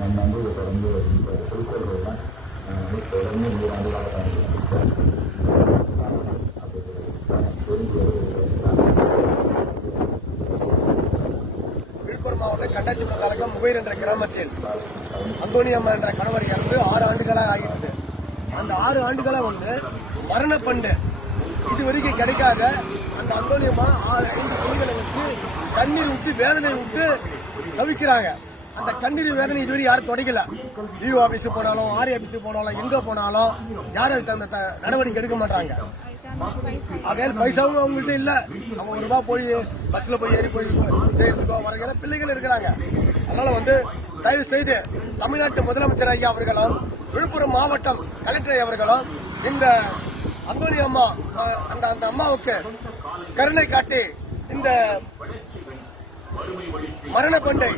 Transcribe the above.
நம்ம தொடர்ந்து இந்த குறிக்கோள்கள்லாம் தொடர்ந்து 100 ஆண்டுகளாக விழுப்புரம் மாவட்ட கட்டாட்சிபுரம் தாலுகா முகைர் என்ற கிராமத்தில் அந்தோணியம்மா என்ற கணவர் இறந்து 6 ஆண்டுகளாக ஆகிறது. அந்த 6 ஆண்டுகளாக மரணப்பண்டு இதுவரைக்கும் கிடைக்காத அந்த அந்தோணியம்மா 5 குழந்தைகளுக்கு கண்ணீர் விட்டு வேதனை விட்டு தவிக்கிறாங்க. அந்த கண்ணீர் வேதனை இதுவரை யாரும் தொடங்கல. டிஓ ஆபீஸ் போனாலும் ஆர்ஐ ஆபீஸ் போனாலும் எங்க போனாலும் யாரும் அதுக்கு அந்த நடவடிக்கை எடுக்க மாட்டாங்க. ஆகையால் பைசாவும் அவங்கள்ட்ட இல்ல. அவங்க ஒரு ரூபாய் போய் பஸ்ல போய் ஏறி போய் செய்யறதுக்கோ வரைக்கிற பிள்ளைகள் இருக்கிறாங்க. அதனால தயவு செய்து தமிழ்நாட்டு முதலமைச்சர் ஐயா அவர்களும் விழுப்புரம் மாவட்டம் கலெக்டர் அவர்களும் இந்த அந்தோணி அம்மா அந்த அம்மாவுக்கு கருணை காட்டி இந்த மரண பண்டை